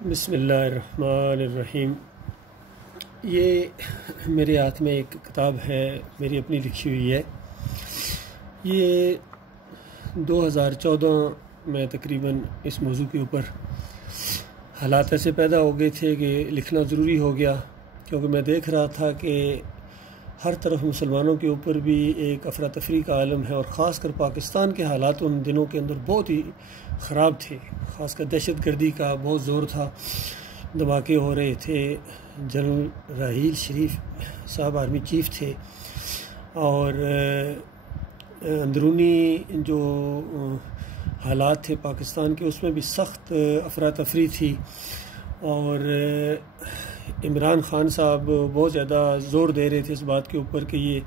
बिस्मिल्लाहिर्रहमानिर्रहीम। ये मेरे हाथ में एक किताब है, मेरी अपनी लिखी हुई है। ये 2014 में तकरीबन इस मौजू के ऊपर हालात ऐसे पैदा हो गए थे कि लिखना ज़रूरी हो गया, क्योंकि मैं देख रहा था कि हर तरफ मुसलमानों के ऊपर भी एक अफरा तफरी का आलम है, और ख़ास कर पाकिस्तान के हालात उन दिनों के अंदर बहुत ही ख़राब थे। ख़ासकर दहशत गर्दी का बहुत ज़ोर था, धमाके हो रहे थे। जनरल राहील शरीफ साहब आर्मी चीफ़ थे, और अंदरूनी जो हालात थे पाकिस्तान के, उसमें भी सख्त अफरा तफरी थी। और इमरान ख़ान साहब बहुत ज़्यादा ज़ोर दे रहे थे इस बात के ऊपर कि ये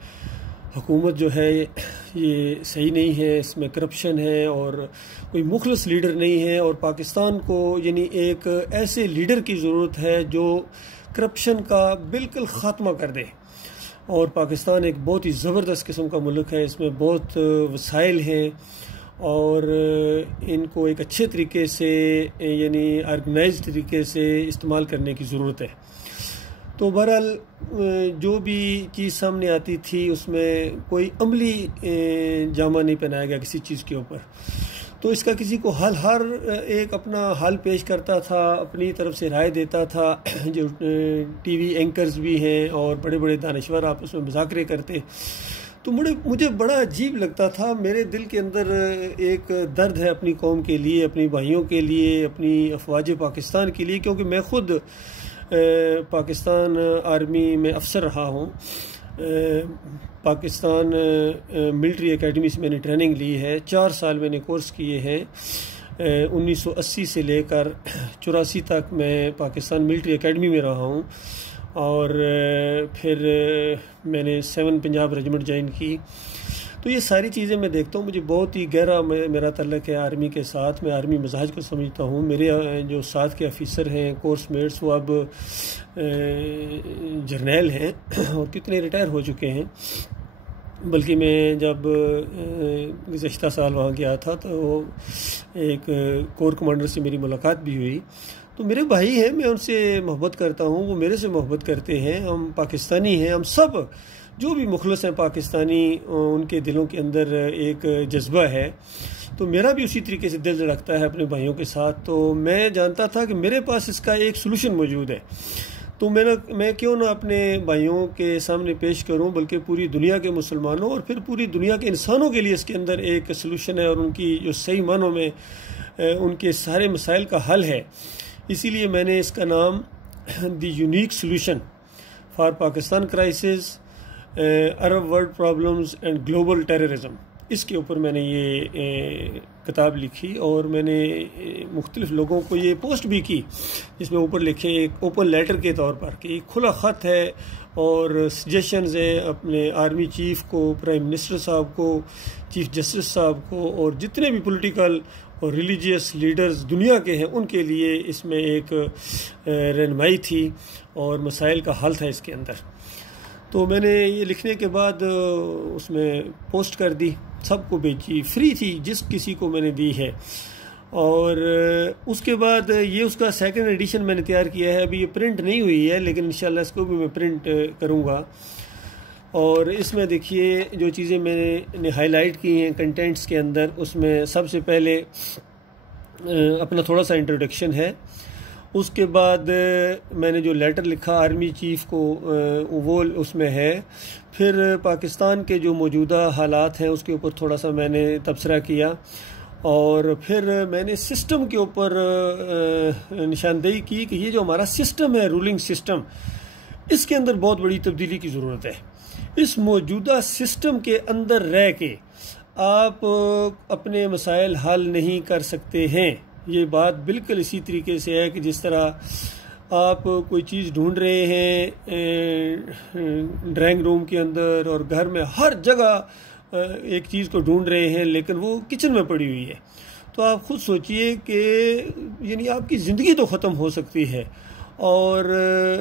हुकूमत जो है ये सही नहीं है, इसमें करप्शन है और कोई मुखलस लीडर नहीं है, और पाकिस्तान को यानी एक ऐसे लीडर की ज़रूरत है जो करप्शन का बिल्कुल ख़ात्मा कर दे। और पाकिस्तान एक बहुत ही ज़बरदस्त किस्म का मुल्क है, इसमें बहुत वसाइल हैं और इनको एक अच्छे तरीके से यानी ऑर्गेनाइज्ड तरीके से इस्तेमाल करने की ज़रूरत है। तो बहरहाल जो भी चीज़ सामने आती थी उसमें कोई अमली जामा नहीं पहनाया गया किसी चीज़ के ऊपर। तो इसका किसी को हर एक अपना हाल पेश करता था, अपनी तरफ से राय देता था। जो टीवी एंकर्स भी हैं और बड़े बड़े दानश्वर आपस में मुज़ाकरे करते, तो मुझे बड़ा अजीब लगता था। मेरे दिल के अंदर एक दर्द है अपनी कौम के लिए, अपनी भाइयों के लिए, अपनी अफवाज पाकिस्तान के लिए, क्योंकि मैं ख़ुद पाकिस्तान आर्मी में अफसर रहा हूँ। पाकिस्तान मिलिट्री एकेडमी से मैंने ट्रेनिंग ली है, 4 साल मैंने कोर्स किए हैं। 1980 से लेकर 84 तक मैं पाकिस्तान मिलिट्री एकेडमी में रहा हूँ, और फिर मैंने 7 पंजाब रेजिमेंट ज्वाइन की। तो ये सारी चीज़ें मैं देखता हूँ, मुझे बहुत ही गहरा मेरा तल्लक है आर्मी के साथ। मैं आर्मी मिजाज को समझता हूँ। मेरे जो साथ के ऑफिसर हैं, कोर्स मेट्स, वो अब जर्नैल हैं और कितने रिटायर हो चुके हैं। बल्कि मैं जब गुज़श्ता साल वहाँ गया था तो एक कोर कमांडर से मेरी मुलाकात भी हुई। तो मेरे भाई हैं, मैं उनसे मोहब्बत करता हूँ, वो मेरे से मोहब्बत करते हैं। हम पाकिस्तानी हैं, हम सब जो भी मुखलस हैं पाकिस्तानी, उनके दिलों के अंदर एक जज्बा है। तो मेरा भी उसी तरीके से दिल धड़कता है अपने भाइयों के साथ। तो मैं जानता था कि मेरे पास इसका एक सलूशन मौजूद है, तो मैं क्यों ना अपने भाइयों के सामने पेश करूं, बल्कि पूरी दुनिया के मुसलमानों और फिर पूरी दुनिया के इंसानों के लिए इसके अंदर एक सलूशन है, और उनकी जो सही मानों में उनके सारे मसाइल का हल है। इसीलिए मैंने इसका नाम the unique solution for Pakistan crisis, Arab world problems and global terrorism, इसके ऊपर मैंने ये किताब लिखी। और मैंने मुख्तलिफ लोगों को ये पोस्ट भी की, जिसमें ऊपर लिखे एक ओपन लेटर के तौर पर कि खुला ख़त है और सजेशंस है अपने आर्मी चीफ़ को, प्राइम मिनिस्टर साहब को, चीफ जस्टिस साहब को, और जितने भी पॉलिटिकल और रिलीजियस लीडर्स दुनिया के हैं उनके लिए इसमें एक रहनुमाई थी और मसाइल का हल था इसके अंदर। तो मैंने ये लिखने के बाद उसमें पोस्ट कर दी, सबको बेची, फ्री थी जिस किसी को मैंने दी है। और उसके बाद ये उसका सेकंड एडिशन मैंने तैयार किया है। अभी ये प्रिंट नहीं हुई है, लेकिन इंशाल्लाह इसको भी मैं प्रिंट करूँगा। और इसमें देखिए जो चीज़ें मैंने हाईलाइट की हैं कंटेंट्स के अंदर, उसमें सबसे पहले अपना थोड़ा सा इंट्रोडक्शन है। उसके बाद मैंने जो लेटर लिखा आर्मी चीफ़ को वो उसमें है। फिर पाकिस्तान के जो मौजूदा हालात हैं उसके ऊपर थोड़ा सा मैंने तबसरा किया, और फिर मैंने सिस्टम के ऊपर निशानदेही की कि ये जो हमारा सिस्टम है, रूलिंग सिस्टम, इसके अंदर बहुत बड़ी तब्दीली की ज़रूरत है। इस मौजूदा सिस्टम के अंदर रह के आप अपने मसाइल हल नहीं कर सकते हैं। ये बात बिल्कुल इसी तरीके से है कि जिस तरह आप कोई चीज़ ढूंढ रहे हैं ड्राइंग रूम के अंदर और घर में, हर जगह एक चीज़ को ढूंढ रहे हैं, लेकिन वो किचन में पड़ी हुई है। तो आप खुद सोचिए कि यानी आपकी ज़िंदगी तो ख़त्म हो सकती है और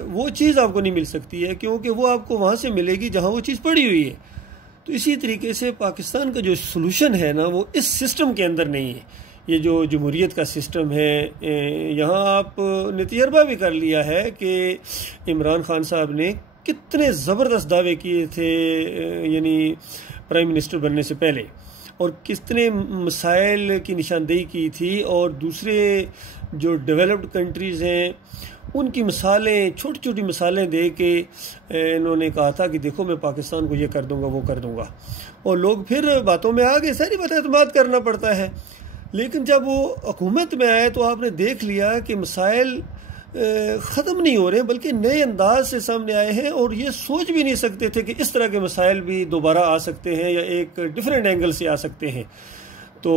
वो चीज़ आपको नहीं मिल सकती है, क्योंकि वो आपको वहाँ से मिलेगी जहाँ वो चीज़ पड़ी हुई है। तो इसी तरीके से पाकिस्तान का जो सलूशन है ना, वो इस सिस्टम के अंदर नहीं है। ये जो जमहूरियत का सिस्टम है, यहाँ आपने तजर्बा भी कर लिया है कि इमरान खान साहब ने कितने ज़बरदस्त दावे किए थे यानी प्राइम मिनिस्टर बनने से पहले, और कितने मसाइल की निशानदेही की थी, और दूसरे जो डेवलप्ड कंट्रीज़ हैं उनकी मिसालें, छोटी छोटी मिसालें दे के इन्होंने कहा था कि देखो मैं पाकिस्तान को ये कर दूंगा, वो कर दूंगा, और लोग फिर बातों में आ गए। सारी बातें एतमाद करना पड़ता है, लेकिन जब वो हुकूमत में आए तो आपने देख लिया कि मसाइल ख़त्म नहीं हो रहे, बल्कि नए अंदाज से सामने आए हैं, और ये सोच भी नहीं सकते थे कि इस तरह के मसाइल भी दोबारा आ सकते हैं या एक डिफरेंट एंगल से आ सकते हैं। तो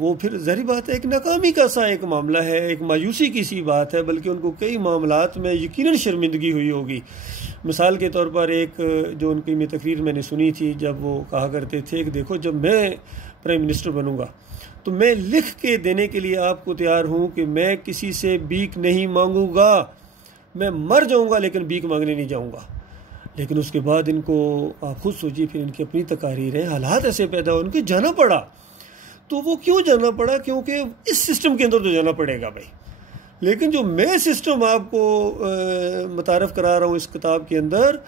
वो फिर ज़ाहिर बात है एक नाकामी का सा एक मामला है, एक मायूसी की सी बात है, बल्कि उनको कई मामलात में यकीनन शर्मिंदगी हुई होगी। मिसाल के तौर पर एक जो उनकी में तकरीर मैंने सुनी थी, जब वो कहा करते थे कि देखो जब मैं प्राइम मिनिस्टर बनूंगा तो मैं लिख के देने के लिए आपको तैयार हूं कि मैं किसी से भीख नहीं मांगूंगा, मैं मर जाऊंगा लेकिन भीख मांगने नहीं जाऊंगा। लेकिन उसके बाद इनको आप खुद सोचिए, फिर इनकी अपनी तकारीरें, हालात ऐसे पैदा हो, उनके जाना पड़ा। तो वो क्यों जाना पड़ा? क्योंकि इस सिस्टम के अंदर तो जाना पड़ेगा भाई। लेकिन जो मैं सिस्टम आपको मुतारफ़ करा रहा हूँ इस किताब के अंदर,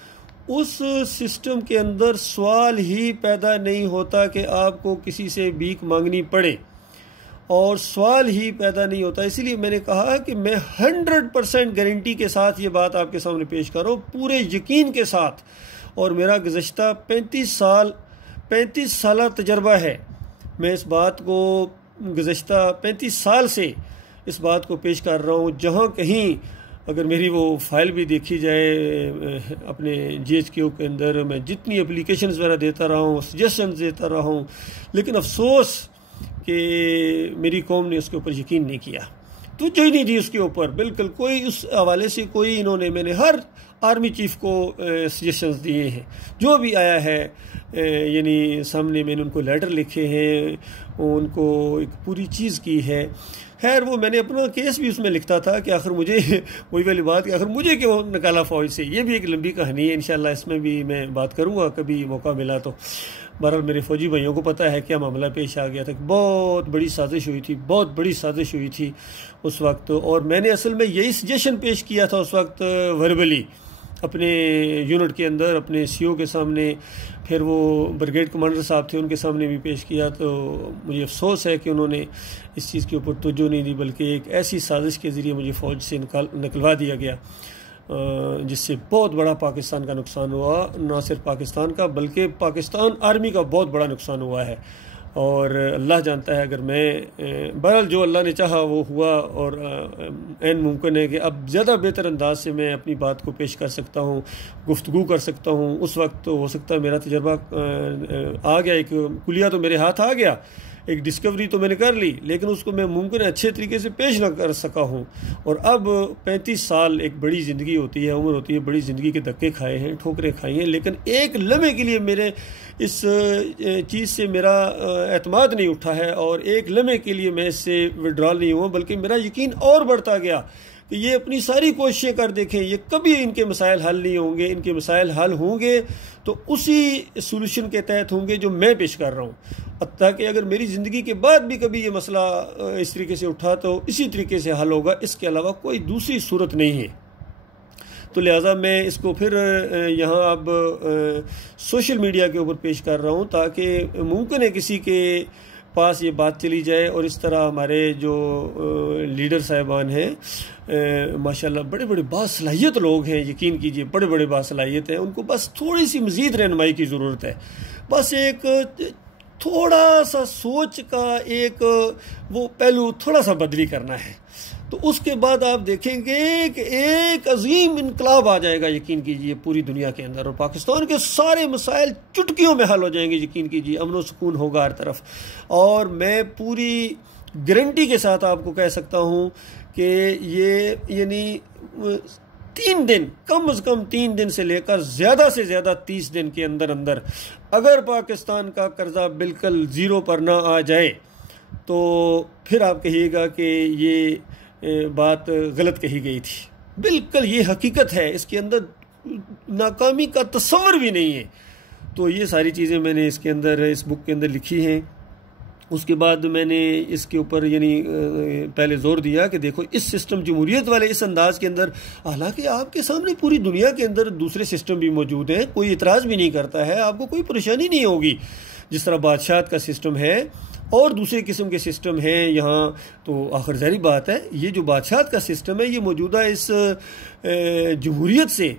उस सिस्टम के अंदर सवाल ही पैदा नहीं होता कि आपको किसी से भीख मांगनी पड़े, और सवाल ही पैदा नहीं होता। इसीलिए मैंने कहा कि मैं 100% गारंटी के साथ ये बात आपके सामने पेश कर रहा हूँ, पूरे यकीन के साथ। और मेरा गुज़श्ता 35 साल तजर्बा है। मैं इस बात को गुज़श्ता 35 साल से इस बात को पेश कर रहा हूँ। जहाँ कहीं अगर मेरी वो फाइल भी देखी जाए अपने GHQ के अंदर, मैं जितनी एप्लीकेशंस वगैरह देता रहा हूँ, सजेशंस देता रहा हूँ, लेकिन अफसोस कि मेरी कौम ने उसके ऊपर यकीन नहीं किया, तवज्जो ही नहीं दी उसके ऊपर बिल्कुल। कोई उस हवाले से कोई इन्होंने, मैंने हर आर्मी चीफ को सजेशंस दिए हैं, जो भी आया है यानी सामने मैंने उनको लेटर लिखे हैं, उनको एक पूरी चीज़ की है। खैर वो मैंने अपना केस भी उसमें लिखता था कि आखिर मुझे वही वाली बात कि आखिर मुझे क्यों निकाला फ़ौज से। ये भी एक लंबी कहानी है, इंशाल्लाह इसमें भी मैं बात करूँगा कभी मौका मिला तो। बहरहाल मेरे फ़ौजी भाइयों को पता है क्या मामला पेश आ गया था। बहुत बड़ी साजिश हुई थी, बहुत बड़ी साजिश हुई थी उस वक्त, और मैंने असल में यही सजेशन पेश किया था उस वक्त वर्बली अपने यूनिट के अंदर, अपने CO के सामने, फिर वो ब्रिगेड कमांडर साहब थे उनके सामने भी पेश किया। तो मुझे अफसोस है कि उन्होंने इस चीज़ के ऊपर तवज्जो नहीं दी, बल्कि एक ऐसी साजिश के ज़रिए मुझे फ़ौज से निकलवा दिया गया जिससे बहुत बड़ा पाकिस्तान का नुकसान हुआ। ना सिर्फ पाकिस्तान का बल्कि पाकिस्तान आर्मी का बहुत बड़ा नुकसान हुआ है, और अल्लाह जानता है। अगर मैं बहरहाल जो अल्लाह ने चाहा वो हुआ, और ऐन मुमकिन है कि अब ज़्यादा बेहतर अंदाज से मैं अपनी बात को पेश कर सकता हूँ, गुफ्तगू कर सकता हूँ। उस वक्त तो हो सकता है मेरा तजर्बा आ गया, एक कुलिया तो मेरे हाथ आ गया, एक डिस्कवरी तो मैंने कर ली, लेकिन उसको मैं मुमकिन है अच्छे तरीके से पेश ना कर सका हूँ। और अब 35 साल एक बड़ी ज़िंदगी होती है, उम्र होती है, बड़ी ज़िंदगी के धक्के खाए हैं, ठोकरें खाई हैं, लेकिन एक लम्हे के लिए मेरे इस चीज़ से मेरा एतमाद नहीं उठा है, और एक लम्हे के लिए मैं इससे विड्रॉल नहीं हुआ, बल्कि मेरा यकीन और बढ़ता गया कि ये अपनी सारी कोशिशें कर देखें, ये कभी इनके मसाइल हल नहीं होंगे। इनके मसाइल हल होंगे तो उसी सोल्यूशन के तहत होंगे जो मैं पेश कर रहा हूँ। ताकि अगर मेरी ज़िंदगी के बाद भी कभी ये मसला इस तरीके से उठा तो इसी तरीके से हल होगा, इसके अलावा कोई दूसरी सूरत नहीं है। तो लिहाजा मैं इसको फिर यहाँ अब सोशल मीडिया के ऊपर पेश कर रहा हूँ, ताकि मुमकिन है किसी के पास ये बात चली जाए। और इस तरह हमारे जो लीडर साहिबान हैं माशाल्लाह बड़े बड़े बासलाहियत लोग हैं, यकीन कीजिए बड़े बड़े बासलाहियत हैं, उनको बस थोड़ी सी मज़ीद रहनुमाई की ज़रूरत है। बस एक थोड़ा सा सोच का एक वो पहलू थोड़ा सा बदली करना है, तो उसके बाद आप देखेंगे कि एक अजीम इनकलाब आ जाएगा, यकीन कीजिए पूरी दुनिया के अंदर, और पाकिस्तान के सारे मसाइल चुटकियों में हल हो जाएंगे, यकीन कीजिए अमन व सुकून होगा हर तरफ। और मैं पूरी गारंटी के साथ आपको कह सकता हूँ कि ये यानी 3 दिन, कम से कम 3 दिन से लेकर ज़्यादा से ज़्यादा 30 दिन के अंदर अंदर अगर पाकिस्तान का कर्जा बिल्कुल ज़ीरो पर ना आ जाए तो फिर आप कहिएगा कि ये बात गलत कही गई थी। बिल्कुल ये हकीकत है, इसके अंदर नाकामी का तस्वर भी नहीं है। तो ये सारी चीज़ें मैंने इसके अंदर, इस बुक के अंदर लिखी हैं, उसके बाद मैंने इसके ऊपर यानी पहले ज़ोर दिया कि देखो इस सिस्टम जमहूरियत वाले इस अंदाज़ के अंदर, हालांकि आपके सामने पूरी दुनिया के अंदर दूसरे सिस्टम भी मौजूद हैं, कोई इतराज़ भी नहीं करता है, आपको कोई परेशानी नहीं होगी। जिस तरह बादशाहत का सिस्टम है और दूसरे किस्म के सिस्टम हैं यहाँ, तो आखिर ज़ाहिर बात है ये जो बादशाहत का सिस्टम है ये मौजूदा इस जमहूरियत से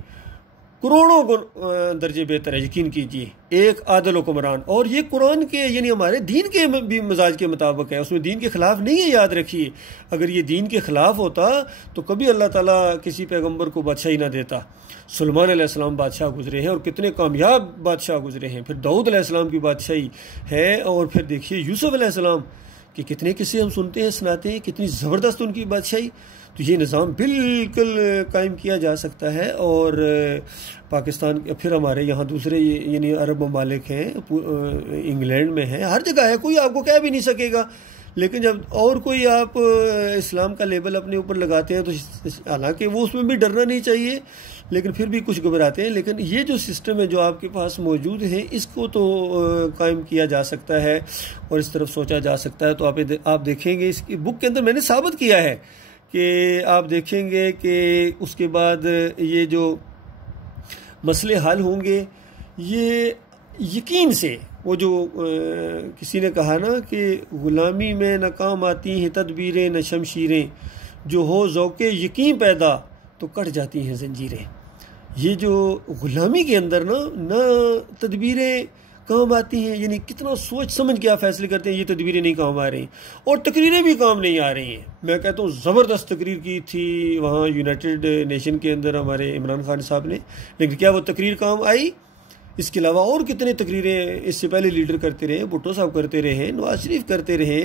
करोड़ों दर्जे बेहतर है। यकीन कीजिए, एक आदल हुक्मरान, और ये कुरान के यानी हमारे दीन के भी मिजाज के मुताबिक है, उसमें दीन के ख़िलाफ़ नहीं है। याद रखिए, अगर ये दीन के ख़िलाफ़ होता तो कभी अल्लाह ताला किसी पैगंबर को बादशाही ना देता। सुलेमान अलैहिस्सलाम बादशाह गुजरे हैं और कितने कामयाब बादशाह गुजरे हैं, फिर दाऊद अलैहिस्सलाम की बादशाही है, और फिर देखिए यूसुफ अलैहिस्सलाम के कितने किस्से हम सुनते हैं, सुनाते हैं, कितनी ज़बरदस्त उनकी बादशाही। तो ये निज़ाम बिल्कुल कायम किया जा सकता है। और पाकिस्तान, फिर हमारे यहाँ दूसरे यानी अरब ममालिक हैं, इंग्लैंड में है, हर जगह है, कोई आपको कह भी नहीं सकेगा। लेकिन जब और कोई आप इस्लाम का लेबल अपने ऊपर लगाते हैं तो हालांकि वो उसमें भी डरना नहीं चाहिए, लेकिन फिर भी कुछ घबराते हैं। लेकिन ये जो सिस्टम है जो आपके पास मौजूद है इसको तो कायम किया जा सकता है और इस तरफ सोचा जा सकता है। तो आप देखेंगे इसकी बुक के अंदर मैंने साबित किया है कि आप देखेंगे कि उसके बाद ये जो मसले हल होंगे ये यकीन से, वो जो किसी ने कहा ना कि ग़ुलामी में न काम आती हैं तदबीरें न शमशीरें, जो हो ज़ौक़े यकीन पैदा तो कट जाती हैं ज़ंजीरें। ये जो ग़ुलामी के अंदर न तदबीरें काम आती हैं, यानी कितना सोच समझ के आप फैसले करते हैं, ये तदबीरें नहीं काम आ रही और तकरीरें भी काम नहीं आ रही हैं। मैं कहता हूँ ज़बरदस्त तकरीर की थी वहाँ यूनाइटेड नेशन के अंदर हमारे इमरान खान साहब ने, लेकिन क्या वो तकरीर काम आई? इसके अलावा और कितने तकरीरें इससे पहले लीडर करते रहे, भुट्टो साहब करते रहे, नवाज शरीफ करते रहे,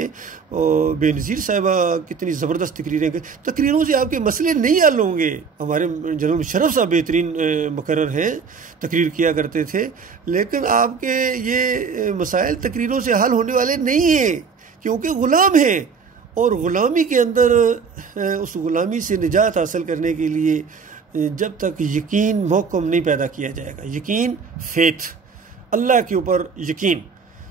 और बेनज़ीर साहिबा कितनी ज़बरदस्त तकरीरें। तकरीरों से आपके मसले नहीं हल होंगे। हमारे जनरल मुशर्रफ साहब बेहतरीन मुकर्रर हैं, तकरीर किया करते थे, लेकिन आपके ये मसाइल तकरीरों से हल होने वाले नहीं हैं, क्योंकि ग़ुलाम हैं। और ग़ुलामी के अंदर उस ग़ुलामी से निजात हासिल करने के लिए जब तक यकीन महकम नहीं पैदा किया जाएगा, यकीन, फेथ, अल्लाह के ऊपर यकीन,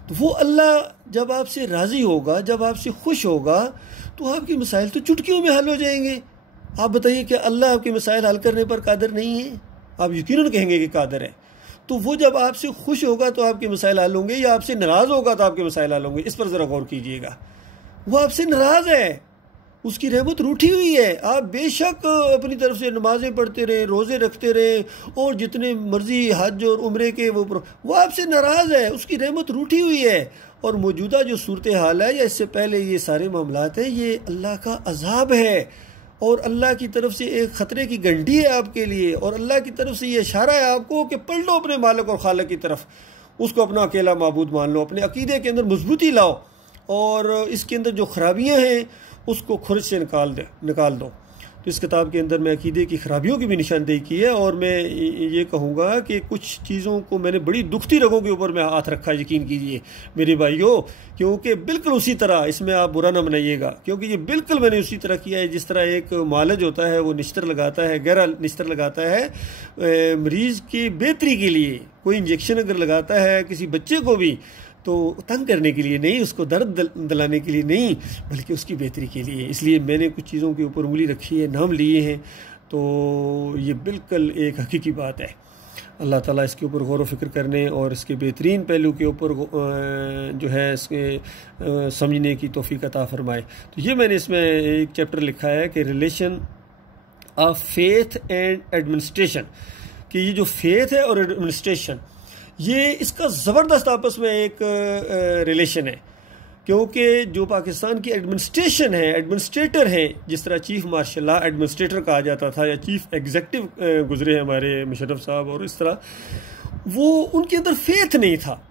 तो वो अल्लाह जब आपसे राज़ी होगा, जब आपसे खुश होगा, तो आपके मसाइल तो चुटकियों में हल हो जाएंगे। आप बताइए क्या अल्लाह आपके मसाइल हल करने पर कादिर नहीं है? आप यकीनन कहेंगे कि कादिर है। तो वो जब आपसे खुश होगा तो आपके मसाइल हल होंगे, या आपसे नाराज़ होगा तो आपके मसाइल हल होंगे। इस पर ज़रा गौर कीजिएगा। वो आपसे नाराज़ है, उसकी रहमत रूठी हुई है। आप बेशक अपनी तरफ से नमाजें पढ़ते रहें, रोज़े रखते रहें और जितने मर्जी हज और उम्रे के वो आपसे नाराज़ है, उसकी रहमत रूठी हुई है। और मौजूदा जो सूरत हाल है या इससे पहले ये सारे मामलात हैं, ये अल्लाह का अजाब है और अल्लाह की तरफ से एक ख़तरे की घंटी है आपके लिए, और अल्लाह की तरफ से ये इशारा है आपको कि पलटो अपने मालिक और खालिक की तरफ, उसको अपना अकेला माबूद मान लो, अपने अकीदे के अंदर मजबूती लाओ और इसके अंदर जो खराबियाँ हैं उसको खुर्ज से निकाल दो। तो इस किताब के अंदर मैं अकीदे की खराबियों की भी निशानदेही की है, और मैं ये कहूँगा कि कुछ चीज़ों को मैंने बड़ी दुखती रगों के ऊपर मैं हाथ रखा, यकीन कीजिए मेरे भाइयों, क्योंकि बिल्कुल उसी तरह, इसमें आप बुरा ना मनाइएगा, क्योंकि ये बिल्कुल मैंने उसी तरह किया है जिस तरह एक मालज होता है, वो निश्तर लगाता है, गहरा निश्तर लगाता है मरीज़ की बेहतरी के लिए। कोई इंजेक्शन अगर लगाता है किसी बच्चे को भी तो तंग करने के लिए नहीं, उसको दर्द दिलाने के लिए नहीं, बल्कि उसकी बेहतरी के लिए। इसलिए मैंने कुछ चीज़ों के ऊपर उंगली रखी है, नाम लिए हैं, तो ये बिल्कुल एक हकीकी बात है। अल्लाह ताला इसके ऊपर गौर व फिक्र करने और इसके बेहतरीन पहलू के ऊपर जो है इसके समझने की तौफीक अता फरमाए। तो ये मैंने इसमें एक चैप्टर लिखा है कि relation of faith and administration, कि ये जो फेथ है और एडमिनिस्ट्रेशन, ये इसका ज़बरदस्त आपस में एक रिलेशन है। क्योंकि जो पाकिस्तान की एडमिनिस्ट्रेशन है, एडमिनिस्ट्रेटर हैं, जिस तरह चीफ मार्शल लॉ एडमिनिस्ट्रेटर कहा जाता था या चीफ एग्जीक्यूटिव गुजरे हैं हमारे मुशर्रफ साहब, और इस तरह वो उनके अंदर फेथ नहीं था,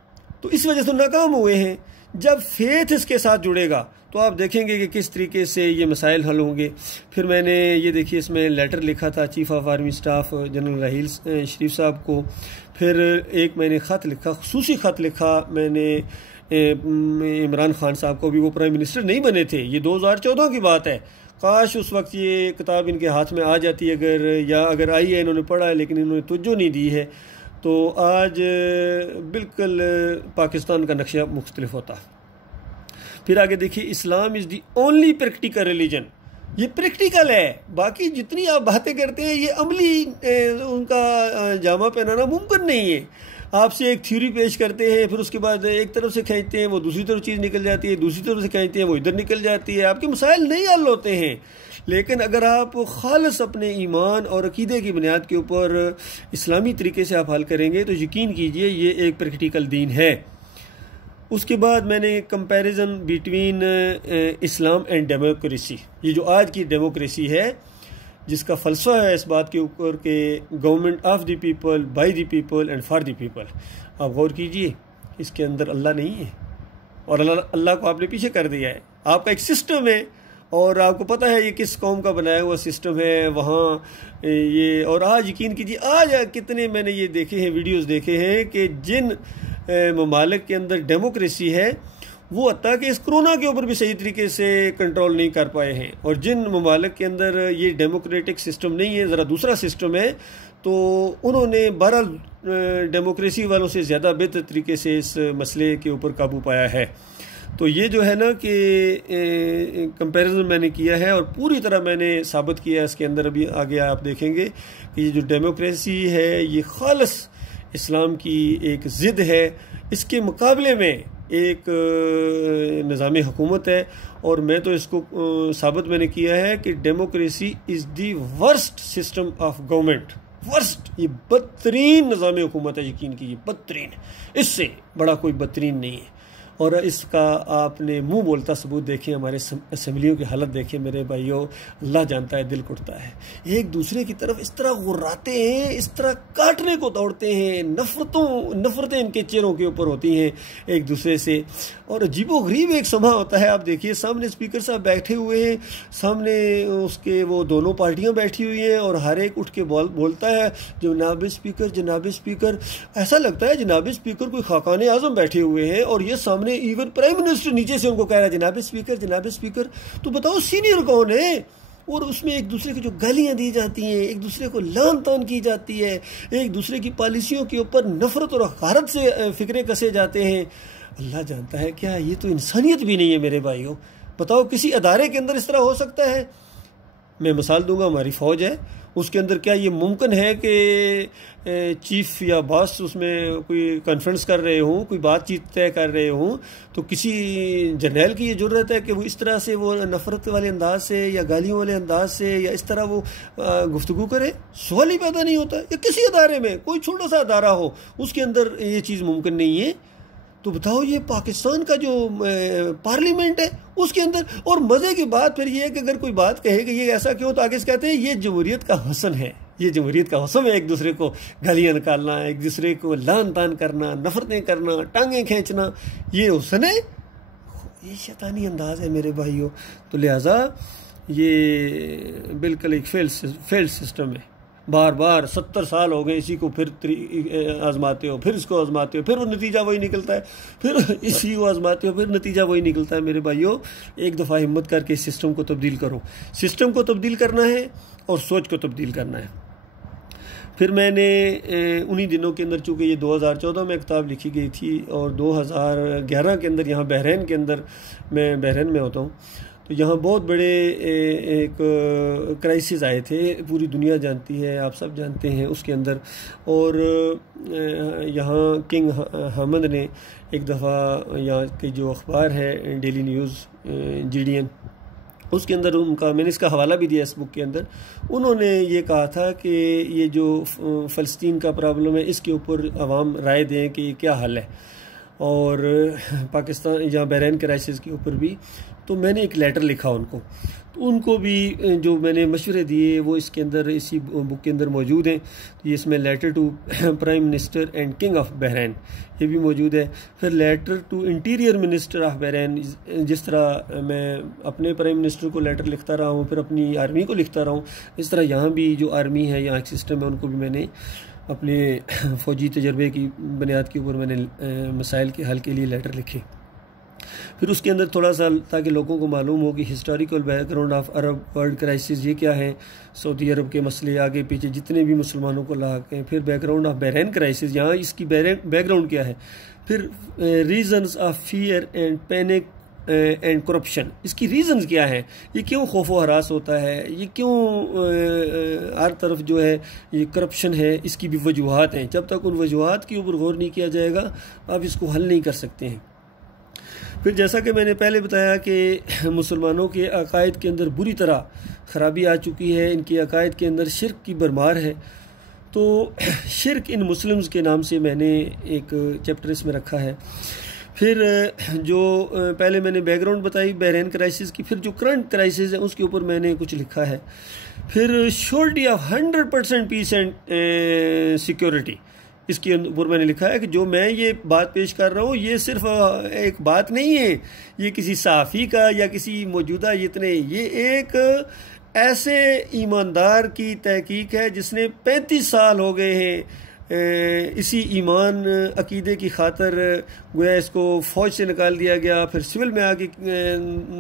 तो इस वजह से नाकाम हुए हैं। जब फेथ इसके साथ जुड़ेगा तो आप देखेंगे कि किस तरीके से ये मसाइल हल होंगे। फिर मैंने ये देखिए इसमें लेटर लिखा था chief of army staff general Raheel Sharif साहब को। फिर एक मैंने ख़त लिखा, खुसूसी ख़त लिखा मैंने इमरान खान साहब को, भी वो प्राइम मिनिस्टर नहीं बने थे, ये 2014 की बात है। काश उस वक्त ये किताब इनके हाथ में आ जाती अगर, या अगर आई है, इन्होंने पढ़ा है लेकिन इन्होंने तवज्जो नहीं दी है, तो आज बिल्कुल पाकिस्तान का नक्शा मुख्तलिफ होता। फिर आगे देखिए, Islam is the only practical religion. ये प्रैक्टिकल है, बाकी जितनी आप बातें करते हैं ये अमली उनका जामा पहनाना मुमकिन नहीं है। आपसे एक थ्योरी पेश करते हैं, फिर उसके बाद एक तरफ से खींचते हैं वो दूसरी तरफ चीज़ निकल जाती है, दूसरी तरफ से खींचते हैं वो इधर निकल जाती है, आपके मसाइल नहीं हल होते हैं। लेकिन अगर आप खालिस अपने ईमान और अकीदे की बुनियाद के ऊपर इस्लामी तरीके से आप हल करेंगे तो यकीन कीजिए ये एक प्रैक्टिकल दीन है। उसके बाद मैंने comparison between Islam and democracy, ये जो आज की डेमोक्रेसी है जिसका फ़लसफ़ा है इस बात के ऊपर कि government of the people, by the people and for the people. आप गौर कीजिए, इसके अंदर अल्लाह नहीं है और अल्लाह को आपने पीछे कर दिया है। आपका एक सिस्टम है और आपको पता है ये किस कौम का बनाया हुआ सिस्टम है वहाँ ये। और आज यकीन कीजिए, आज कितने मैंने ये देखे हैं, वीडियोस देखे हैं कि जिन ममालिक के अंदर डेमोक्रेसी है वो हत्ता कि इस कोरोना के ऊपर भी सही तरीके से कंट्रोल नहीं कर पाए हैं, और जिन ममालिक के अंदर ये डेमोक्रेटिक सिस्टम नहीं है, ज़रा दूसरा सिस्टम है, तो उन्होंने बहरहाल डेमोक्रेसी वालों से ज़्यादा बेहतर तरीके से इस मसले के ऊपर काबू पाया है। तो ये जो है ना कि कंपैरिजन मैंने किया है और पूरी तरह मैंने साबित किया है इसके अंदर। अभी आगे आप देखेंगे कि ये जो डेमोक्रेसी है ये खालिस इस्लाम की एक ज़िद है, इसके मुकाबले में एक निज़ाम हुकूमत है। और मैं तो इसको साबित मैंने किया है कि democracy is the worst system of government. Worst, ये बदतरीन निज़ाम हुकूमत है, यकीन कीजिए बदतरीन, इससे बड़ा कोई बदतरीन नहीं है। और इसका आपने मुंह बोलता सबूत देखिए, हमारे असम्बलियों की हालत देखिए मेरे भाइयों, अल्लाह जानता है, दिल कुटता है। एक दूसरे की तरफ इस तरह गुर्राते हैं, इस तरह काटने को दौड़ते हैं, नफरतें इनके चेहरों के ऊपर होती हैं एक दूसरे से। और अजीबोगरीब एक समा होता है। आप देखिए, सामने स्पीकर साहब बैठे हुए हैं, सामने उसके वो दोनों पार्टियां बैठी हुई हैं और हर एक उठ के बोलता है जनाब स्पीकर, जनाब स्पीकर। ऐसा लगता है जनाब स्पीकर कोई खाकान आजम बैठे हुए हैं और ये सामने इवन प्राइम मिनिस्टर नीचे से उनको कह रहा है जनाब स्पीकर, जनाब स्पीकर। तो बताओ सीनियर कौन है? और उसमें एक दूसरे की जो गालियां दी जाती हैं, एक दूसरे को लान तान की जाती है, एक दूसरे की पॉलिसियों के ऊपर नफरत और हकारत से फिक्रे कसे जाते हैं। अल्लाह जानता है क्या ये तो इंसानियत भी नहीं है मेरे भाइयों। बताओ किसी अदारे के अंदर इस तरह हो सकता है? मैं मिसाल दूंगा, हमारी फ़ौज है, उसके अंदर क्या ये मुमकिन है कि चीफ या बॉस उसमें कोई कॉन्फ्रेंस कर रहे हों, कोई बातचीत तय कर रहे हों, तो किसी जर्नैल की ये ज़रूरत है कि वो इस तरह से वो नफ़रत वाले अंदाज से या गालियों वाले अंदाज से या इस तरह वो गुफ्तगू करे? सवाल ही पैदा नहीं होता। या किसी अदारे में, कोई छोटा सा अदारा हो, उसके अंदर ये चीज़ मुमकिन नहीं है। तो बताओ ये पाकिस्तान का जो पार्लियामेंट है उसके अंदर। और मज़े की बात फिर ये है कि अगर कोई बात कहे कि ये ऐसा क्यों, तो आगे से कहते हैं ये जमहूरियत का हुस्न है, ये जमहूरियत का हुस्न है, एक दूसरे को गालियाँ निकालना, एक दूसरे को लान तान करना, नफरतें करना, टांगें खींचना, ये हुस्न है। ये शैतानी अंदाज है मेरे भाइयों। तो लिहाजा ये बिल्कुल एक फेल्ड सिस्टम है। बार बार 70 साल हो गए इसी को फिर आजमाते हो, फिर इसको आजमाते हो, फिर वो नतीजा वही निकलता है, फिर इसी को आजमाते हो, फिर नतीजा वही निकलता है। मेरे भाइयों, एक दफ़ा हिम्मत करके इस सिस्टम को तब्दील करो। सिस्टम को तब्दील करना है और सोच को तब्दील करना है। फिर मैंने उन्हीं दिनों के अंदर, चूँकि ये 2014 में किताब लिखी गई थी और 2011 के अंदर यहाँ बहरीन के अंदर, मैं बहरीन में होता हूँ, तो यहाँ बहुत बड़े एक क्राइसिस आए थे, पूरी दुनिया जानती है, आप सब जानते हैं उसके अंदर। और यहाँ किंग हमद ने एक दफ़ा, यहाँ की जो अखबार है डेली न्यूज़ GDN, उसके अंदर उनका, मैंने इसका हवाला भी दिया इस बुक के अंदर, उन्होंने ये कहा था कि ये जो फ़लस्तीन का प्रॉब्लम है इसके ऊपर आवाम राय दें कि क्या हल है। और पाकिस्तान यहाँ बहरीन क्राइसिस के ऊपर भी, तो मैंने एक लेटर लिखा उनको, तो उनको भी जो मैंने मशवरे दिए वो इसके अंदर, इसी बुक के अंदर मौजूद हैं। तो ये इसमें letter to prime minister and king of Bahrain ये भी मौजूद है। फिर letter to interior minister of Bahrain, जिस तरह मैं अपने प्राइम मिनिस्टर को लेटर लिखता रहा हूँ, फिर अपनी आर्मी को लिखता रहा हूँ, इस तरह यहाँ भी जो आर्मी है, यहाँ एक सिस्टम है, उनको भी मैंने अपने फ़ौजी तजर्बे की बुनियाद के ऊपर मैंने मसाइल के हल के लिए लेटर लिखे। फिर उसके अंदर थोड़ा सा, ताकि लोगों को मालूम हो कि historical background of Arab world crisis ये क्या है, सऊदी अरब के मसले आगे पीछे जितने भी मुसलमानों को लाक हैं। फिर बैकग्राउंड ऑफ बहरीन क्राइसिस, यहाँ इसकी बैकग्राउंड क्या है। फिर reasons of fear and panic and corruption, इसकी रीज़न्स क्या है, ये क्यों खौफ व हरास होता है, ये क्यों हर तरफ जो है ये करप्शन है, इसकी भी वजूहात हैं। जब तक उन वजूहात के ऊपर गौर नहीं किया जाएगा आप इसको हल नहीं कर सकते हैं। फिर जैसा कि मैंने पहले बताया कि मुसलमानों के अकायद के अंदर बुरी तरह ख़राबी आ चुकी है, इनके अकायद के अंदर शिरक की भरमार है। तो शिरक इन मुस्लिम्स के नाम से मैंने एक चैप्टर इसमें रखा है। फिर जो पहले मैंने बैकग्राउंड बताई बहरीन क्राइसिस की, फिर जो करंट क्राइसिस है उसके ऊपर मैंने कुछ लिखा है। फिर surety of 100% peace and security, इसके ऊपर मैंने लिखा है कि जो मैं ये बात पेश कर रहा हूँ ये सिर्फ एक बात नहीं है, ये किसी सहाफ़ी का या किसी मौजूदा ये एक ऐसे ईमानदार की तहकीक है जिसने 35 साल हो गए हैं इसी ईमान अकीदे की खातर गोया इसको फ़ौज से निकाल दिया गया, फिर सिविल में आके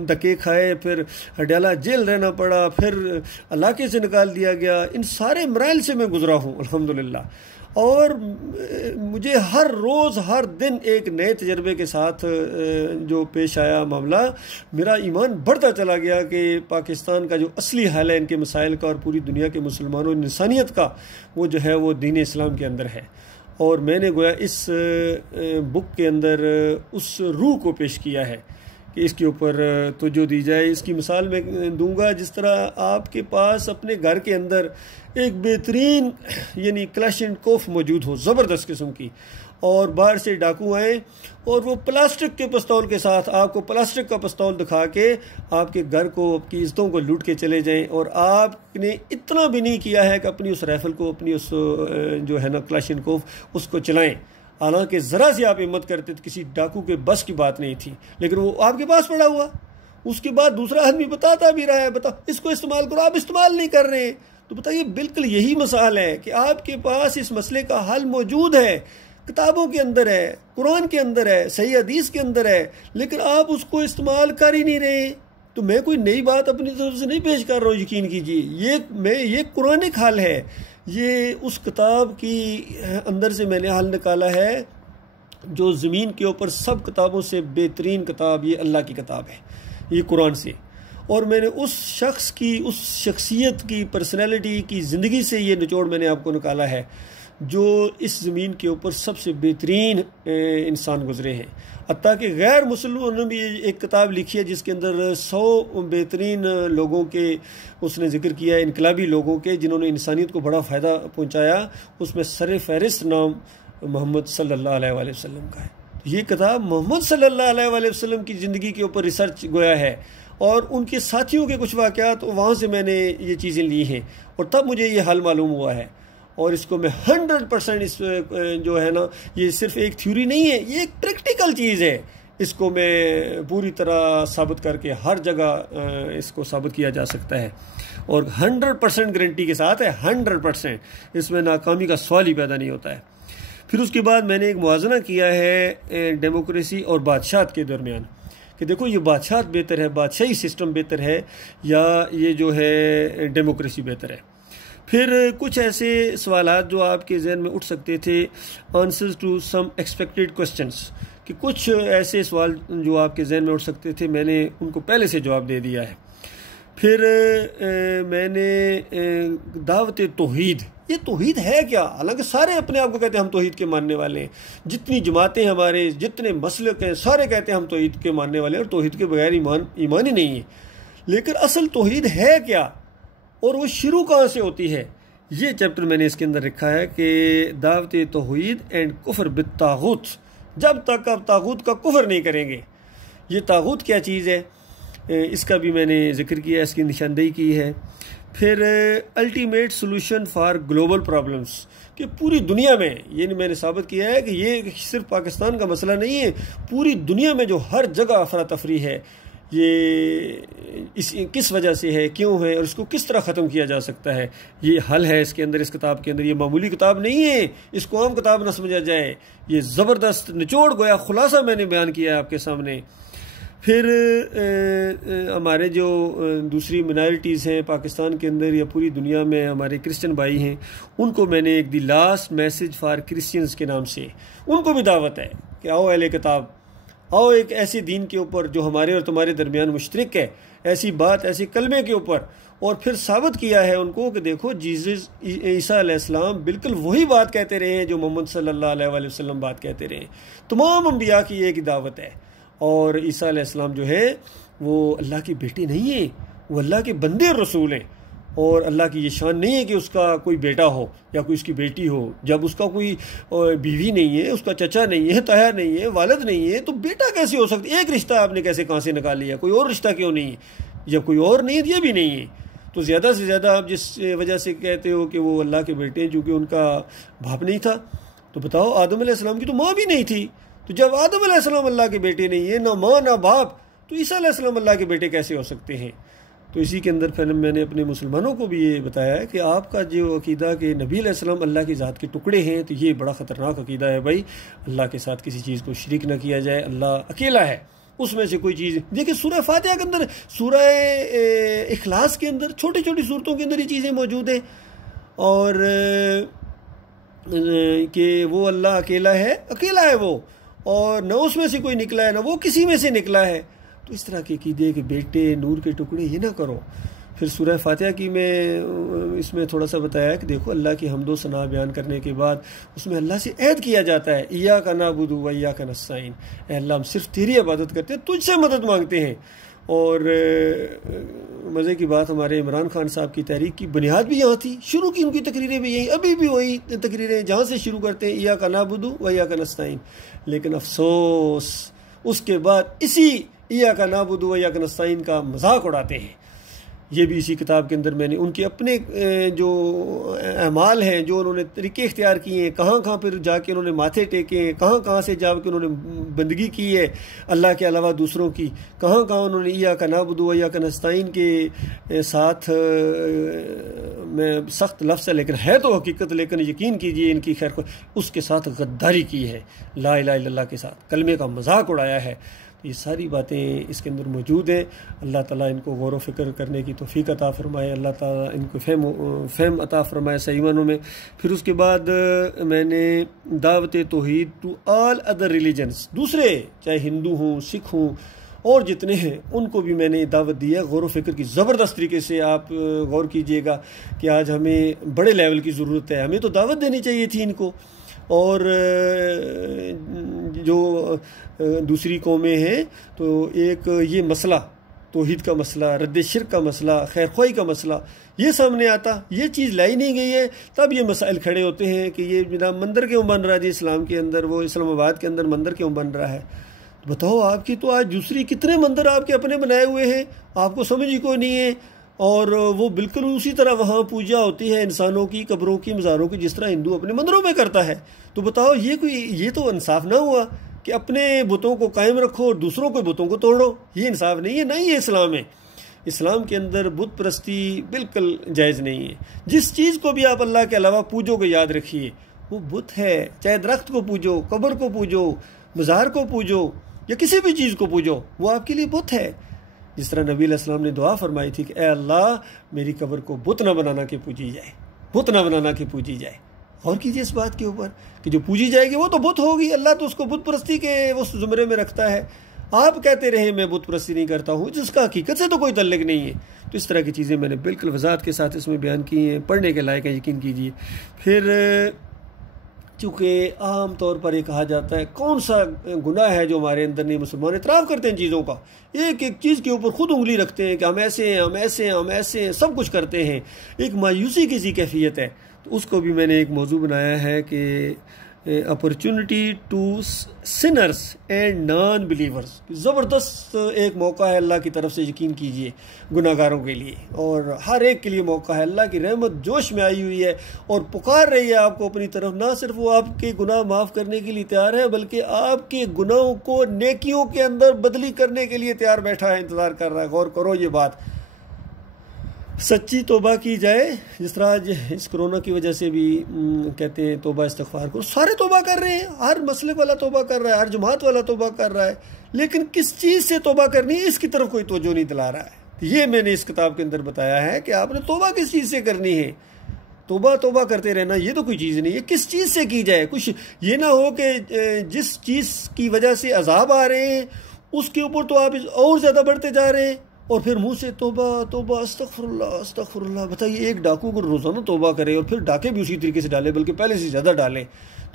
धक्के खाए, फिर हडियाला जेल रहना पड़ा, फिर इलाके से निकाल दिया गया। इन सारे मराइल से मैं गुज़रा हूँ अल्हम्दुलिल्लाह, और मुझे हर रोज़ हर दिन एक नए तजर्बे के साथ जो पेश आया मामला, मेरा ईमान बढ़ता चला गया कि पाकिस्तान का जो असली हाल है इनके मसाइल का और पूरी दुनिया के मुसलमानों इंसानियत का, वो जो है वो दीन इस्लाम के अंदर है। और मैंने गोया इस बुक के अंदर उस रूह को पेश किया है कि इसके ऊपर तवज्जो दी जाए। इसकी मिसाल मैं दूंगा, जिस तरह आपके पास अपने घर के अंदर एक बेहतरीन यानी क्लैशनकोफ मौजूद हो ज़बरदस्त किस्म की, और बाहर से डाकू आए और वो प्लास्टिक के पिस्तौल के साथ आपको प्लास्टिक का पिस्तौल दिखा के आपके घर को, आपकी इज्जतों को लूट के चले जाएं, और आपने इतना भी नहीं किया है कि अपनी उस राइफल को, अपनी उस जो है ना क्लैशनकोफ, उसको चलाएं। हालांकि ज़रा सी आप हिम्मत करते तो किसी डाकू के बस की बात नहीं थी, लेकिन वो आपके पास पड़ा हुआ। उसके बाद दूसरा आदमी बताता भी रहा है, बताओ इसको इस्तेमाल करो, आप इस्तेमाल नहीं कर रहे। तो बताइए, बिल्कुल यही मसाल है कि आपके पास इस मसले का हल मौजूद है, किताबों के अंदर है, कुरान के अंदर है, सही हदीस के अंदर है, लेकिन आप उसको इस्तेमाल कर ही नहीं रहे। तो मैं कोई नई बात अपनी तरफ से नहीं पेश कर रहा हूँ, यकीन कीजिए, ये कुरानिक हल है, ये उस किताब की अंदर से मैंने हल निकाला है जो ज़मीन के ऊपर सब किताबों से बेहतरीन किताब ये अल्लाह की किताब है, ये कुरान से। और मैंने उस शख्स की, उस शख्सियत की, पर्सनैलिटी की ज़िंदगी से ये निचोड़ मैंने आपको निकाला है जो इस ज़मीन के ऊपर सबसे बेहतरीन इंसान गुजरे हैं। हत्ता कि गैर मुसलमानों ने भी एक किताब लिखी है जिसके अंदर 100 बेहतरीन लोगों के उसने जिक्र किया है, इनकलाबी लोगों के जिन्होंने इंसानियत को बड़ा फ़ायदा पहुँचाया। उसमें सर फहरिस्त नाम मोहम्मद सल्लल्लाहु अलैहि वसल्लम का है। ये किताब मोहम्मद सल्लल्लाहु अलैहि वसल्लम की ज़िंदगी के ऊपर रिसर्च गोया है, और उनके साथियों के कुछ वाक़यात, वहाँ से मैंने ये चीज़ें ली हैं, और तब मुझे ये हल मालूम हुआ है। और इसको मैं 100% इस जो है ना, ये सिर्फ एक थ्योरी नहीं है, ये एक प्रैक्टिकल चीज़ है। इसको मैं पूरी तरह साबित करके हर जगह इसको साबित किया जा सकता है, और 100% गारंटी के साथ है, 100%। इसमें नाकामी का सवाल ही पैदा नहीं होता है। फिर उसके बाद मैंने एक मुआजना किया है डेमोक्रेसी और बादशाहत के दरमियान, कि देखो ये बादशाहत बेहतर है, बादशाही सिस्टम बेहतर है, या ये जो है डेमोक्रेसी बेहतर है। फिर कुछ ऐसे सवालात जो आपके जहन में उठ सकते थे, answers to some expected questions, कि कुछ ऐसे सवाल जो आपके जहन में उठ सकते थे, मैंने उनको पहले से जवाब दे दिया है। फिर मैंने दावत तौहीद, ये तौहीद है क्या? हालांकि सारे अपने आप को कहते हैं हम तौहीद के मानने वाले हैं, जितनी जमातें हमारे, जितने मसलक हैं, सारे कहते हैं हम तौहीद के मानने वाले हैं, और तौहीद के बगैर ईमान ही नहीं है। लेकिन असल तौहीद है क्या, और वो शुरू कहाँ से होती है? ये चैप्टर मैंने इसके अंदर लिखा है कि दावत तौहीद एंड कुफ्र बित्तागूत, जब तक आप तागूत का कुफ्र नहीं करेंगे। ये तागूत क्या चीज़ है, इसका भी मैंने जिक्र किया, इसकी निशानदेही की है। फिर ultimate solution for global problems, कि पूरी दुनिया में, ये मैंने साबित किया है कि ये सिर्फ पाकिस्तान का मसला नहीं है, पूरी दुनिया में जो हर जगह अफरा तफरी है, ये किस वजह से है, क्यों है, और इसको किस तरह ख़त्म किया जा सकता है, ये हल है इसके अंदर, इस किताब के अंदर। ये मामूली किताब नहीं है, इसको आम किताब ना समझा जाए, ये ज़बरदस्त निचोड़ गोया खुलासा मैंने बयान किया है आपके सामने। फिर हमारे जो दूसरी माइनॉरिटीज़ हैं पाकिस्तान के अंदर या पूरी दुनिया में, हमारे क्रिश्चियन भाई हैं, उनको मैंने एक दी लास्ट मैसेज फॉर क्रिश्चियंस के नाम से उनको भी दावत है कि आओ अहले किताब, आओ एक ऐसे दीन के ऊपर जो हमारे और तुम्हारे दरमियान मुश्तरक है, ऐसी बात, ऐसे कलमे के ऊपर। और फिर साबित किया है उनको कि देखो जीसस ईसा अलैहिस्सलाम बिल्कुल वही बात कहते रहे हैं जो मोहम्मद सल्लल्लाहु अलैहि वसल्लम बात कहते रहे। तमाम अंबिया की एक दावत है। और ईसा अलैहिस्सलाम जो है वो अल्लाह की बेटी नहीं है, वो अल्लाह के बंदे और रसूल हैं। और अल्लाह की ये शान नहीं है कि उसका कोई बेटा हो या कोई उसकी बेटी हो। जब उसका कोई बीवी नहीं है, उसका चचा नहीं है, ताया नहीं है, वालिद नहीं है, तो बेटा कैसे हो सकता है? एक रिश्ता आपने कैसे कहाँ से निकाल लिया? कोई और रिश्ता क्यों नहीं है? जब कोई और नहीं है, ये भी नहीं है, तो ज़्यादा से ज़्यादा आप जिस वजह से कहते हो कि वो अल्लाह के बेटे हैं, चूँकि उनका बाप नहीं था, तो बताओ आदम अलैहिस्सलाम की तो माँ भी नहीं थी। तो जब आदम अलैहिस्सलाम अल्लाह के बेटे नहीं है, ना माँ ना बाप, तो ईसा अलैहिस्सलाम अल्लाह के बेटे कैसे हो सकते हैं? तो इसी के अंदर फिर मैंने अपने मुसलमानों को भी ये बताया है कि आपका जो अकीदा कि नबी अलैहिस्सलाम अल्लाह की ज़ात के टुकड़े हैं, तो ये बड़ा ख़तरनाक अकीदा है भाई। अल्लाह के साथ किसी चीज़ को शरीक न किया जाए, अल्लाह अकेला है, उसमें से कोई चीज़। देखिए सूरह फातिहा के अंदर, सूरह इखलास के अंदर, छोटी छोटी सूरतों के अंदर ये चीज़ें मौजूद हैं। और कि वो अल्लाह अकेला है वो, और न उसमें से कोई निकला है, न वो किसी में से निकला है। तो इस तरह के अकीदे के बेटे, नूर के टुकड़े, ये ना करो। फिर सूरह फातिहा की मैं इसमें थोड़ा सा बताया कि देखो अल्लाह की हम्दो सना बयान करने के बाद उसमें अल्लाह से ऐद किया जाता है, इय्याका नअबुदु व इय्याका नस्तईन, अल्लाह हम सिर्फ तेरी इबादत करते हैं, तुझसे मदद मांगते हैं। और मज़े की बात, हमारे इमरान खान साहब की तहरीक की बुनियाद भी यहाँ थी, शुरू की उनकी तकरीरें भी यही, अभी भी वही तकरीरें जहाँ से शुरू करते हैं, इय्याका नअबुदु व इय्याका नस्तईन। लेकिन अफसोस उसके बाद इसी इय्याका नअबुदु व इय्याका नस्तईन का मजाक उड़ाते हैं। ये भी इसी किताब के अंदर मैंने उनके अपने जो अमाल हैं, जो उन्होंने तरीके इख्तियार किए हैं, कहाँ कहाँ पर जाके उन्होंने माथे टेके हैं, कहाँ कहाँ से जाके उन्होंने बंदगी की है अल्लाह के अलावा दूसरों की, कहाँ कहाँ उन्होंने इय्याका नअबुदु व इय्याका नस्तईन के साथ में सख्त लफ्ज़ है लेकिन है तो हकीकत, लेकिन यकीन कीजिए इनकी खैर उसके साथ गद्दारी की है, ला इलाहा इल्लल्लाह के साथ कलमे का मजाक उड़ाया है। ये सारी बातें इसके अंदर मौजूद हैं। अल्लाह ताला इनको गौर व फिक्र करने की तौफीक अता फरमाए, अल्लाह ताला इनको फ़हम अता फरमाए सही मानों में। फिर उसके बाद मैंने दावत तौहीद टू ऑल अदर रिलीजन्स, दूसरे चाहे हिंदू हों, सिख हों और जितने हैं, उनको भी मैंने दावत दी है गौर व फिक्र की। ज़बरदस्त तरीके से आप गौर कीजिएगा कि आज हमें बड़े लेवल की ज़रूरत है, हमें तो दावत देनी चाहिए थी इनको। और जो दूसरी कौमें हैं, तो एक ये मसला तौहीद का मसला, रद्द शिर्क का मसला, खैर ख्वाही का मसला, ये सामने आता, ये चीज़ लाई नहीं गई है, तब ये मसाइल खड़े होते हैं कि ये बिना मंदिर क्यों बन रहा है जी इस्लाम के अंदर, वो इस्लामाबाद के अंदर मंदिर क्यों बन रहा है। तो बताओ आपकी तो आज दूसरी कितने मंदिर आपके अपने बनाए हुए हैं, आपको समझ ही कोई नहीं है। और वो बिल्कुल उसी तरह वहाँ पूजा होती है इंसानों की, कब्रों की, मज़ारों की, जिस तरह हिंदू अपने मंदिरों में करता है। तो बताओ ये तो इंसाफ ना हुआ कि अपने बुतों को कायम रखो और दूसरों के बुतों को तोड़ो। ये इंसाफ नहीं है, नहीं ये इस्लाम है। इस्लाम के अंदर बुत परस्ती बिल्कुल जायज़ नहीं है। जिस चीज़ को भी आप अल्लाह के अलावा पूजोगे, याद रखिए वो बुत है। चाहे दरख्त को पूजो, कब्र को पूजो, मज़ार को पूजो या किसी भी चीज़ को पूजो, वो आपके लिए बुत है। जिस तरह नबी अलैहिस्सलाम ने दुआ फरमाई थी कि ए अल्लाह मेरी कब्र को बुत न बनाना के पूजी जाए, बुत न बनाना के पूजी जाए। और कीजिए इस बात के ऊपर कि जो पूजी जाएगी वो तो बुत होगी, अल्लाह तो उसको बुत परस्ती के उस ज़ुमरे में रखता है। आप कहते रहे मैं बुत परस्ती नहीं करता हूँ, जिसका हकीकत से तो कोई तल्लुक़ नहीं है। तो इस तरह की चीज़ें मैंने बिल्कुल वज़ाहत के साथ इसमें बयान की हैं, पढ़ने के लायक है, यकीन कीजिए। फिर चूँकि आम तौर पर ये कहा जाता है कौन सा गुनाह है जो हमारे अंदर नहीं, मुसलमान इतराफ़ करते हैं चीज़ों का, एक एक चीज़ के ऊपर खुद उंगली रखते हैं कि हम ऐसे हैं, हम ऐसे हैं, हम ऐसे हैं, सब कुछ करते हैं। एक मायूसी की सी कैफियत है। तो उसको भी मैंने एक मौजू बनाया है कि opportunity to sinners and non believers. ज़बरदस्त एक मौका है अल्लाह की तरफ से, यकीन कीजिए, गुनाहगारों के लिए और हर एक के लिए मौका है। अल्लाह की रहमत जोश में आई हुई है और पुकार रही है आपको अपनी तरफ। ना सिर्फ वो आपके गुनाह माफ़ करने के लिए तैयार है, बल्कि आपके गुनाहों को नेकियों के अंदर बदली करने के लिए तैयार बैठा है, इंतज़ार कर रहा है। गौर करो ये बात, सच्ची तौबा की जाए। जिस तरह आज इस कोरोना की वजह से भी कहते हैं तौबा इस्तिग़फ़ार करो, सारे तौबा कर रहे हैं, हर मसले वाला तौबा कर रहा है, हर जमात वाला तौबा कर रहा है, लेकिन किस चीज़ से तौबा करनी है इसकी तरफ कोई तवज्जो नहीं दिला रहा है। तो ये मैंने इस किताब के अंदर बताया है कि आपने तौबा किस चीज़ से करनी है। तौबा तौबा करते रहना ये तो कोई चीज़ नहीं है। किस चीज़ से की जाए? कुछ ये ना हो कि जिस चीज़ की वजह से अजाब आ रहे हैं उसके ऊपर तो आप और ज़्यादा बढ़ते जा रहे हैं, और फिर मुंह से तौबा तौबा अस्तगफुरुल्लाह अस्तगफुरुल्लाह। बताइए, एक डाकू को रोज़ाना तौबा करे और फिर डाके भी उसी तरीके से डाले, बल्कि पहले से ज़्यादा डाले,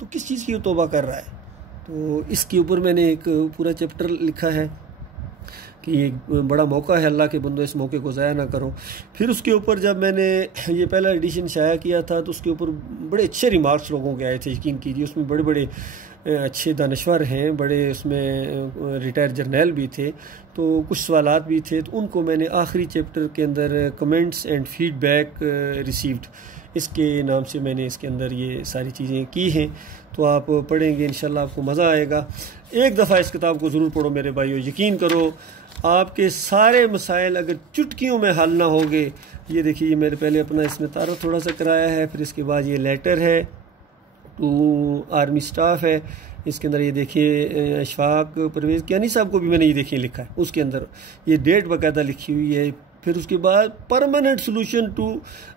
तो किस चीज़ की तौबा कर रहा है? तो इसके ऊपर मैंने एक पूरा चैप्टर लिखा है कि एक बड़ा मौका है, अल्लाह के बंदो इस मौके को ज़ाया ना करो। फिर उसके ऊपर जब मैंने ये पहला एडिशन शाया किया था तो उसके ऊपर बड़े अच्छे रिमार्क्स लोगों के आए थे, यकीन कीजिए। उसमें बड़े बड़े अच्छे दानश्वर हैं, बड़े उसमें रिटायर जर्नल भी थे, तो कुछ सवालात भी थे, तो उनको मैंने आखिरी चैप्टर के अंदर कमेंट्स एंड फीडबैक रिसीव्ड, इसके नाम से मैंने इसके अंदर ये सारी चीज़ें की हैं। तो आप पढ़ेंगे इंशाल्लाह आपको मज़ा आएगा। एक दफ़ा इस किताब को ज़रूर पढ़ो मेरे भाइयों, यकीन करो आपके सारे मसाइल अगर चुटकियों में हल ना होंगे। ये देखिए, ये मैंने पहले अपना इसमें तारुफ थोड़ा सा कराया है, फिर इसके बाद ये लेटर है टू आर्मी स्टाफ है, इसके अंदर ये देखिए अशफाक परवेज़ कियानी साहब को भी मैंने ये देखिए लिखा है, उसके अंदर ये डेट बाकायदा लिखी हुई है। फिर उसके बाद permanent solution two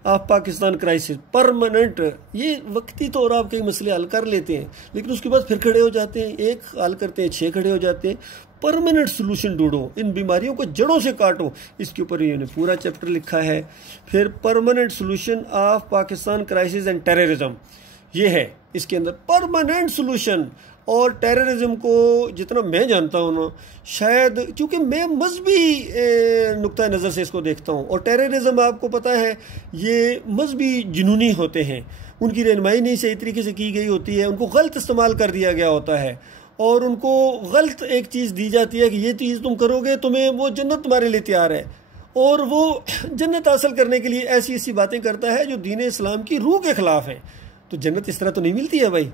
of Pakistan crisis, permanent, ये वक्ती तौर आप कई मसले हल कर लेते हैं लेकिन उसके बाद फिर खड़े हो जाते हैं, एक हल करते हैं 6 खड़े हो जाते हैं। परमानेंट सोल्यूशन ढूंढो, इन बीमारियों को जड़ों से काटो, इसके ऊपर इन्होंने पूरा चैप्टर लिखा है। फिर permanent solution of Pakistan crisis and terrorism, ये है इसके अंदर परमानेंट सोल्यूशन। और टेररिज्म को जितना मैं जानता हूँ ना, शायद क्योंकि मैं मजहबी नुक्ता नज़र से इसको देखता हूँ, और टेररिज्म आपको पता है ये मजहबी जुनूनी होते हैं, उनकी रहनुमाई नहीं सही तरीके से की गई होती है, उनको गलत इस्तेमाल कर दिया गया होता है, और उनको गलत एक चीज़ दी जाती है कि ये चीज़ तुम करोगे तुम्हें वो जन्नत तुम्हारे लिए तैयार है, और वो जन्नत हासिल करने के लिए ऐसी ऐसी बातें करता है जो दीन इस्लाम की रूह के ख़िलाफ़ है। तो जन्नत इस तरह तो नहीं मिलती है भाई।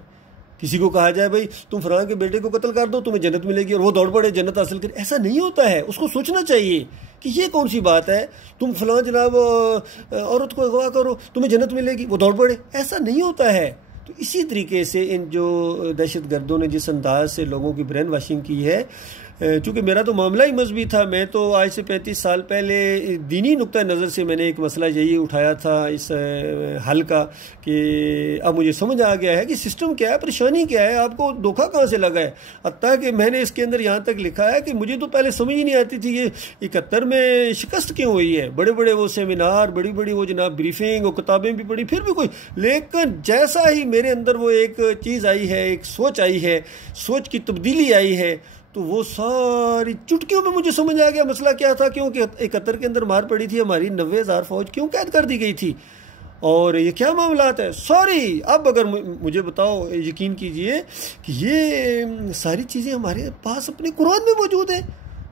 किसी को कहा जाए भाई तुम फलां के बेटे को कत्ल कर दो तुम्हें जन्नत मिलेगी, और वो दौड़ पड़े जन्नत हासिल करे, ऐसा नहीं होता है। उसको सोचना चाहिए कि ये कौन सी बात है, तुम फलां जनाब औरत को अगवा करो तुम्हें जन्नत मिलेगी, वो दौड़ पड़े, ऐसा नहीं होता है। तो इसी तरीके से इन जो दहशत गर्दों ने जिस अंदाज से लोगों की ब्रेन वॉशिंग की है, चूँकि मेरा तो मामला ही मजहबी था, मैं तो आज से 35 साल पहले दीनी नुक्ता नज़र से मैंने एक मसला यही उठाया था इस हल का, कि अब मुझे समझ आ गया है कि सिस्टम क्या है, परेशानी क्या है, आपको धोखा कहाँ से लगा है। हत्ता कि मैंने इसके अंदर यहाँ तक लिखा है कि मुझे तो पहले समझ ही नहीं आती थी ये 71 में शिकस्त क्यों हुई है। बड़े बड़े वो सेमिनार, बड़ी बड़ी वो जनाब ब्रीफिंग और किताबें भी पढ़ी, फिर भी कोई, लेकिन जैसा ही मेरे अंदर वो एक चीज़ आई है, एक सोच आई है, सोच की तब्दीली आई है, तो वो सारी चुटकियों में मुझे समझ आ गया मसला क्या था। क्योंकि 71 के अंदर मार पड़ी थी, हमारी 90,000 फौज क्यों कैद कर दी गई थी, और ये क्या मामलात है। सॉरी, अब अगर मुझे बताओ, यकीन कीजिए कि ये सारी चीज़ें हमारे पास अपने कुरान में मौजूद है,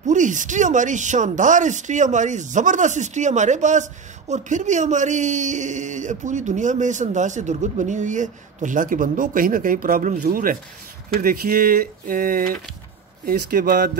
पूरी हिस्ट्री हमारी, शानदार हिस्ट्री हमारी, ज़बरदस्त हिस्ट्री हमारे पास, और फिर भी हमारी पूरी दुनिया में इस अंदाज से दुर्गत बनी हुई है। तो अल्लाह के बंदों, कहीं ना कहीं प्रॉब्लम ज़रूर है। फिर देखिए इसके बाद